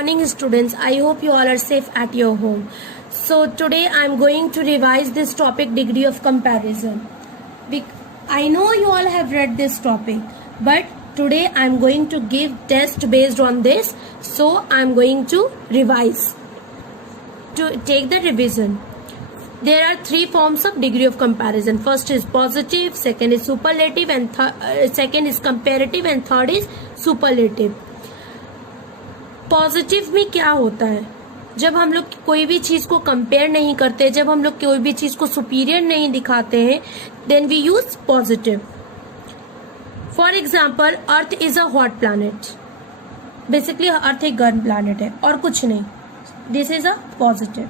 Morning students, I hope you all are safe at your home. So today I am going to revise this topic, degree of comparison. I know you all have read this topic, but today I am going to give test based on this. So I am going to revise, to take the revision. There are three forms of degree of comparison. First is positive, second is superlative, and second is comparative, and third is superlative. Positive में क्या होता है? जब हम लोग कोई भी चीज को कंपेयर नहीं करते, जब हम लोग कोई भी चीज को सुपीरियर नहीं दिखाते हैं, then we use positive. For example, earth is a hot planet. Basically earth एक गर्म प्लैनेट है और कुछ नहीं. This is a positive.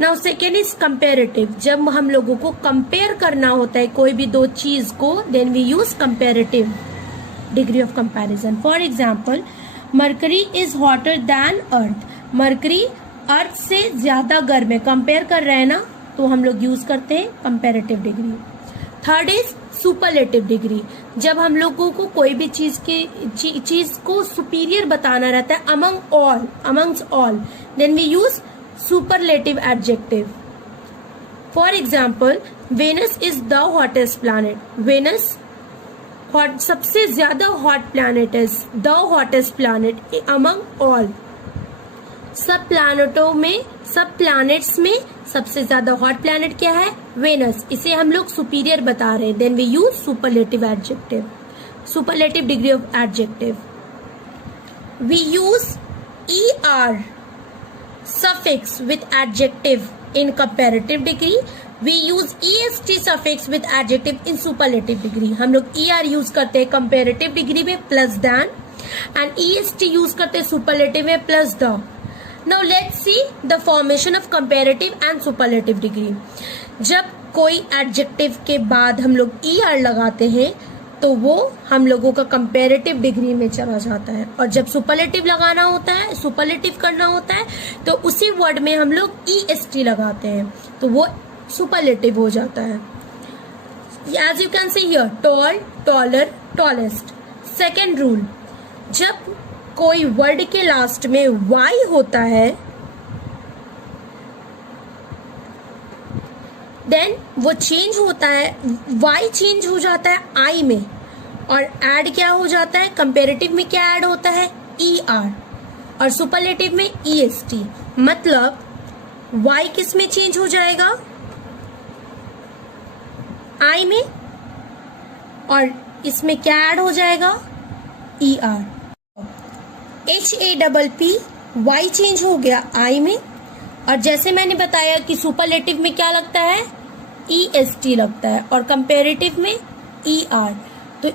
Now second is comparative. जब हम लोगों को कंपेयर करना होता है कोई भी दो चीज को, then we use comparative degree of comparison. For example, Mercury is hotter than Earth. Mercury Earth से ज्यादा गर्म है. कंपेयर कर रहे हैं ना, तो हम लोग यूज करते हैं comparative degree. Third is superlative degree. जब हम लोगों को कोई भी चीज को सुपीरियर बताना रहता है amongst all, then we use superlative adjective. For example, Venus is the hottest planet. Venus सबसे ज्यादा हॉट प्लैनेट है, the hottest planet among all. सब प्लैनेट्स में सबसे ज्यादा हॉट प्लैनेट क्या है? वेनस. इसे हम लोग सुपीरियर बता रहे हैं, then we use superlative adjective, superlative degree of adjective. We use ER suffix with adjective in comparative degree. We use EST suffix with adjective in superlative degree. हम लोग ER यूज करते हैं comparative degree में plus than, and EST use करते हैं superlative में plus the. Now let's see the formation of comparative and superlative degree. जब कोई adjective के बाद हम लोग ER लगाते हैं तो वो हम लोगों का कंपेरेटिव डिग्री में चला जाता है, और जब सुपरलेटिव लगाना होता है, सुपरलेटिव करना होता है, तो उसी वर्ड में हम लोग EST लगाते हैं, तो वो सुपरलेटिव हो जाता है. As you can see here, tall, taller, tallest. Second rule, जब कोई वर्ड के लास्ट में Y होता है, देन वो चेंज होता है, Y चेंज हो जाता है I में, और ऐड क्या हो जाता है? कंपेरेटिव में क्या ऐड होता है? ER, और सुपरलेटिव में EST. मतलब Y किस में चेंज हो जाएगा? I में, और इसमें क्या ऐड हो जाएगा? ER. HAPP, Y चेंज हो गया I में, और जैसे मैंने बताया कि सुपरलेटिव में क्या लगता है? EST लगता है, और कंपेरेटिव में ER. तो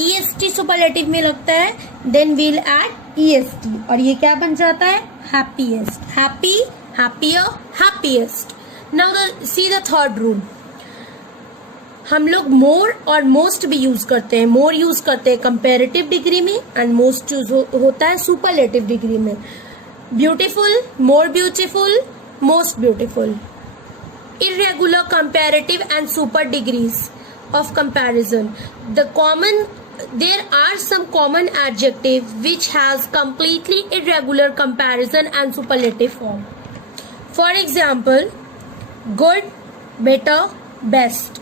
EST सुपरलेटिव में लगता है, देन वील ऐड EST, और ये क्या बन जाता है? Happiest. Happy, happier, happiest. Now see the third rule. हम लोग मोर और मोस्ट भी यूज करते हैं. मोर यूज करते हैं कंपेरेटिव डिग्री में, एंड मोस्ट यूज होता है सुपरलेटिव डिग्री में. Beautiful, more beautiful, most beautiful. Irregular, comparative and super degrees of comparison. There are some common adjectives which has completely irregular comparison and superlative form. For example, good, better, best.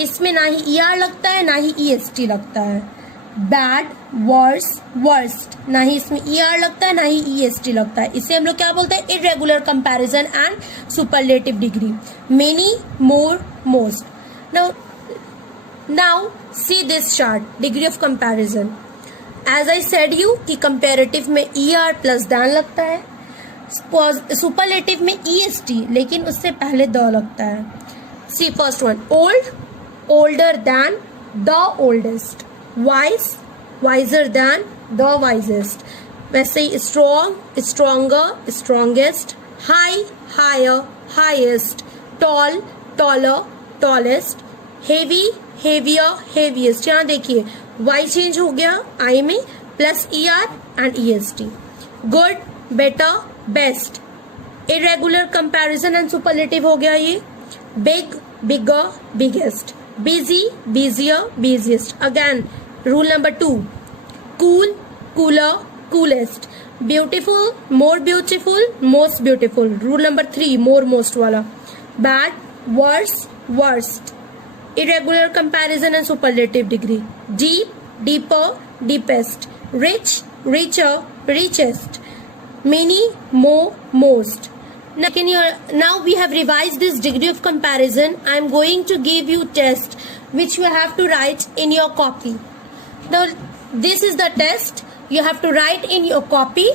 इसमें ना ही ER लगता है, ना ही EST लगता है. Bad, verse, worst, ना ही इसमें ER लगता है, ना ही EST लगता है. इसे हम लोग क्या बोलते हैं? Irregular comparison and superlative degree. Many, more, most. Now see this chart, degree of comparison. As I said you कि कंपैरेटिव में ER प्लस दैन लगता है, सुपरलेटिव में EST, लेकिन उससे पहले द लगता है. See first one, old, older than, the oldest. Wise, wiser than, the wisest. वैसे ही strong, stronger, strongest. High, higher, highest. Tall, taller, tallest. Heavy, heavier, heaviest. यहाँ देखिए Y चेंज हो गया I में, plus ER and EST. Good, better, best. Irregular comparison and superlative हो गया ये. Big, bigger, biggest. Busy, busier, busiest. Again, rule number 2. Cool, cooler, coolest, beautiful, more beautiful, most beautiful. Rule number 3, more most वाला. Bad, worse, worst. Irregular comparison and superlative degree. Deep, deeper, deepest. Rich, richer, richest. Many, more, most. Now we have revised this degree of comparison. I am going to give you test which you have to write in your copy. Now this is the test. You have to write in your copy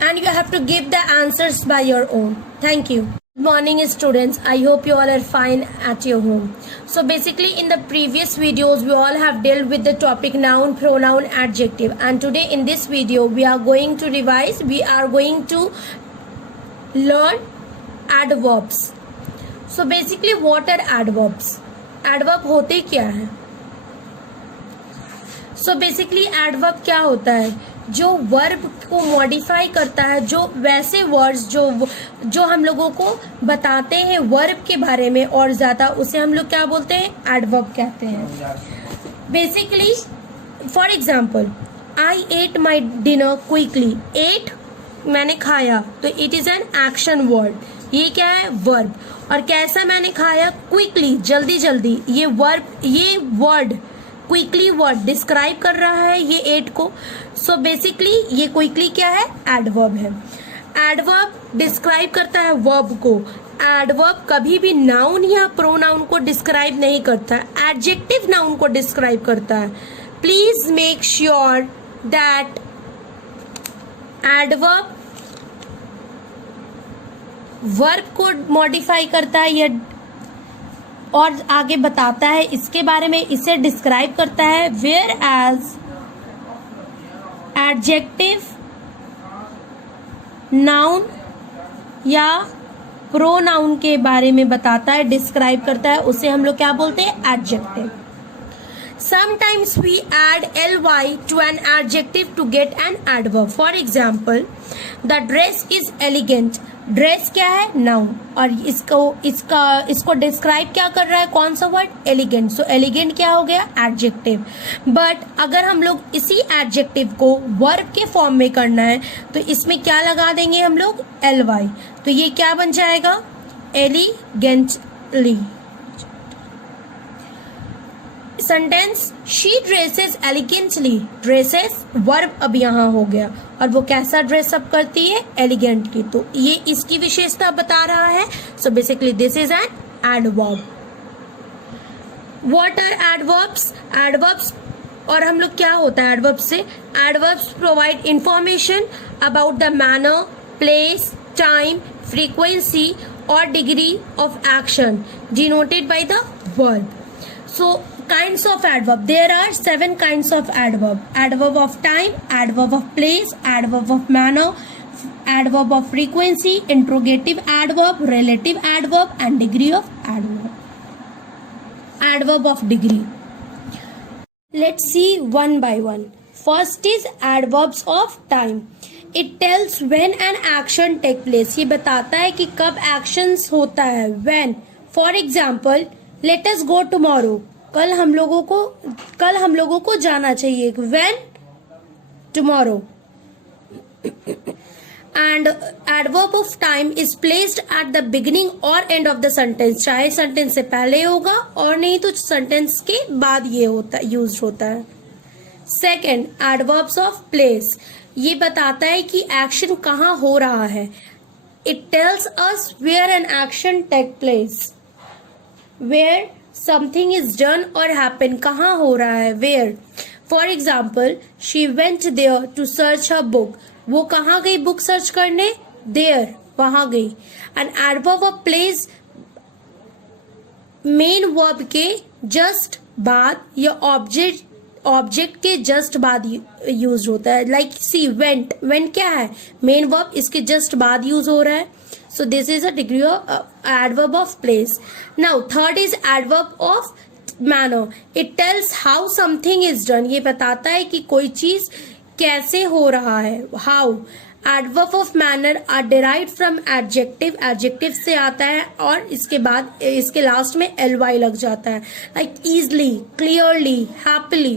and you have to give the answers by your own. Thank you. Good morning students. I hope you all are fine at your home. So basically in the previous videos we all have dealt with the topic noun, pronoun, adjective, and today in this video we are going to revise. We are going to learn adverbs. So basically what are adverbs? Adverb होते क्या है? So basically adverb क्या होता है? जो verb को modify करता है, जो वैसे वर्ड्स जो हम लोगों को बताते हैं वर्ब के बारे में और ज्यादा, उसे हम लोग क्या बोलते हैं? एडवर्ब कहते हैं. Basically for example, I ate my dinner quickly. Ate मैंने खाया, तो it is an action word. ये क्या है? वर्ब. और कैसा मैंने खाया? क्विकली, जल्दी जल्दी. ये वर्ब, ये वर्ड क्विकली वर्ड डिस्क्राइब कर रहा है ये एट को. सो बेसिकली ये क्विकली क्या है? एडवर्ब है. एडवर्ब डिस्क्राइब करता है वर्ब को. एडवर्ब कभी भी नाउन या प्रोनाउन को डिस्क्राइब नहीं करता है, एडजेक्टिव नाउन को डिस्क्राइब करता है. Please make sure that adverb verb को मॉडिफाई करता है या और आगे बताता है इसके बारे में, इसे डिस्क्राइब करता है. वेयर एज एडजेक्टिव नाउन या प्रोनाउन के बारे में बताता है, डिस्क्राइब करता है, उसे हम लोग क्या बोलते हैं? Adjective. Sometimes we add ly to an adjective to get an adverb. For example, the dress is elegant. Dress क्या है? नाउन. और इसको डिस्क्राइब क्या कर रहा है? कौन सा वर्ड? एलिगेंट. सो एलिगेंट क्या हो गया? एडजेक्टिव. बट अगर हम लोग इसी एडजेक्टिव को वर्ब के फॉर्म में करना है तो इसमें क्या लगा देंगे हम लोग? ly. तो ये क्या बन जाएगा? Elegantly. Sentence, she dresses elegantly. Dresses verb अब यहाँ हो गया और वो कैसा ड्रेसअप करती है? एलिगेंटली. तो ये इसकी विशेषता बता रहा है. So basically this is an adverb. What are adverbs? Adverbs और हम लोग क्या होता है एडवर्ब से? Adverbs provide information about the manner, place, time, frequency और degree of action denoted by the verb. So kinds of adverb. There are 7 kinds of adverb. Adverb of time, adverb of place, adverb of manner, adverb of frequency, interrogative adverb, relative adverb, and degree of adverb. Adverb of degree. Let's see one by one. First is adverbs of time. It tells when an action take place. ये बताता है कि कब actions होता है. When. For example, let us go tomorrow. कल हम लोगों को जाना चाहिए. When? Tomorrow. And adverb of time is placed at the beginning or end of the sentence. चाहे सेंटेंस से पहले होगा और नहीं तो सेंटेंस के बाद ये यूज होता है. Second, adverbs of place. ये बताता है कि एक्शन कहाँ हो रहा है. It tells us where an action take place. Where something is done or happen. कहाँ हो रहा है? Where. For example, she went there to search her book. वो कहाँ गई बुक सर्च करने? There. वहाँ गई. An adverb of place main verb के जस्ट बाद या ऑब्जेक्ट के जस्ट बाद यूज होता है. Like she went. वेंट क्या है? मेन वर्ब, इसके जस्ट बाद यूज हो रहा है. So this is a degree of adverb of place. Now third is adverb of manner. It tells how something is done. ये बताता है कि कोई चीज कैसे हो रहा है. How. Adverb of manner are derived from adjective. Adjective से आता है और इसके बाद इसके लास्ट में ly लग जाता है. Like easily, clearly, happily.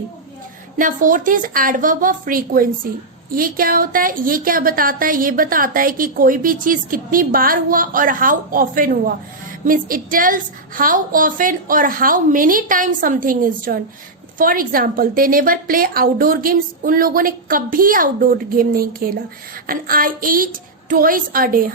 Now fourth is adverb of frequency. ये क्या होता है, ये क्या बताता है, ये बताता है कि कोई भी चीज कितनी बार हुआ और हाउ ऑफन हुआ. Means it tells how often और how many time something is done. For example, they never play outdoor games. उन लोगों ने कभी आउटडोर गेम नहीं खेला. And I eat twice a day.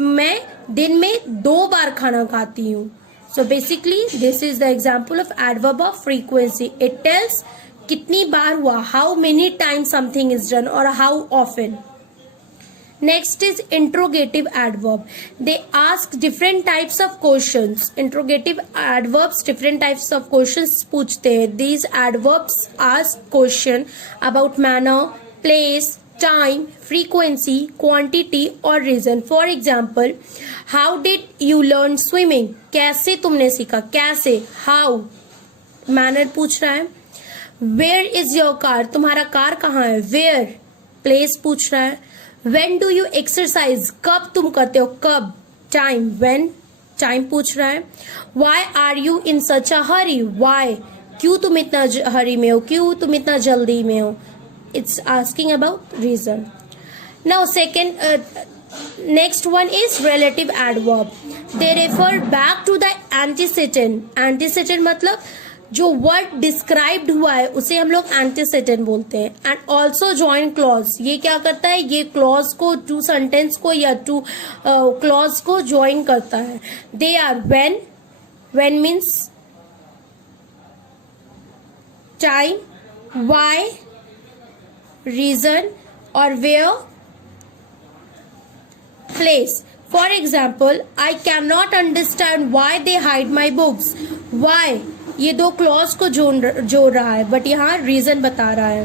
मैं दिन में 2 बार खाना खाती हूँ. So basically this is the example of adverb of frequency. It tells कितनी बार हुआ, how many time something is done और how often. Next is interrogative adverb. They ask different types of questions. Interrogative adverbs different types of questions पूछते हैं. These adverbs ask question about manner, place, time, frequency, quantity or reason. For example, how did you learn swimming? कैसे तुमने सीखा, कैसे, how. Manner पूछ रहा है. Where is your car? तुम्हारा कार कहाँ है, where. Place पूछ रहा है. When do you exercise? कब तुम करते हो, कब. Time, when. Time पूछ रहा है. Why are you in such a hurry? Why? क्यों तुम इतना हरी में हो, क्यों तुम इतना जल्दी में हो. It's asking about reason. Now next one is relative adverb. They refer back to the antecedent. Antecedent मतलब जो वर्ड डिस्क्राइब्ड हुआ है उसे हम लोग एंटीसेडेंट बोलते हैं. And also join clause. ये क्या करता है, ये क्लॉज को, टू सेंटेंस को या टू क्लॉज को ज्वाइन करता है. They are when. When means time, why, reason और where, place. For example, I can not understand why they hide my books. Why ये 2 क्लॉज को जोड़ रहा है, बट यहाँ रीजन बता रहा है.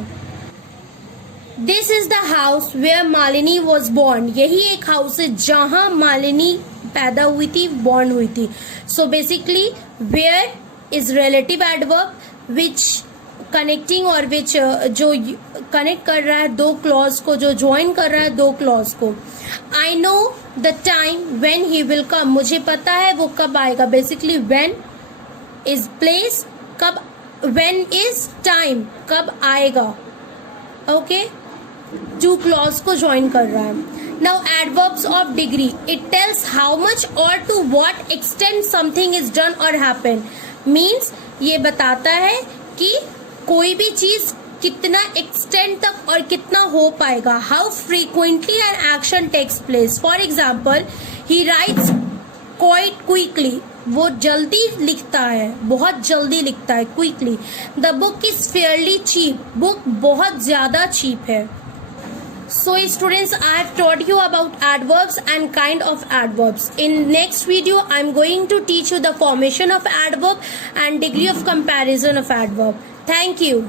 This is the house where Malini was born. यही एक हाउस है जहां मालिनी पैदा हुई थी, बॉर्न हुई थी. So basically where is relative adverb which connecting और विच जो कनेक्ट कर रहा है 2 क्लॉज को, जो ज्वाइन कर रहा है 2 क्लॉज को. I know the time when he will come. मुझे पता है वो कब आएगा. बेसिकली वेन इज प्लेस, कब, when is time, कब आएगा. ओके, 2 क्लॉज को ज्वाइन कर रहा है. Now adverbs of degree. It tells how much और to what extent something is done और हैपन. मीन्स ये बताता है कि कोई भी चीज कितना एक्सटेंट तक और कितना हो पाएगा. How frequently an action takes place. For example, he writes quite quickly. वो जल्दी लिखता है, बहुत जल्दी लिखता है, quickly. The book is fairly cheap. Book बहुत ज्यादा चीप है. So students, I have taught you about adverbs and kind of adverbs. In next video, I am going to teach you the formation of adverb and degree of comparison of adverb. Thank you.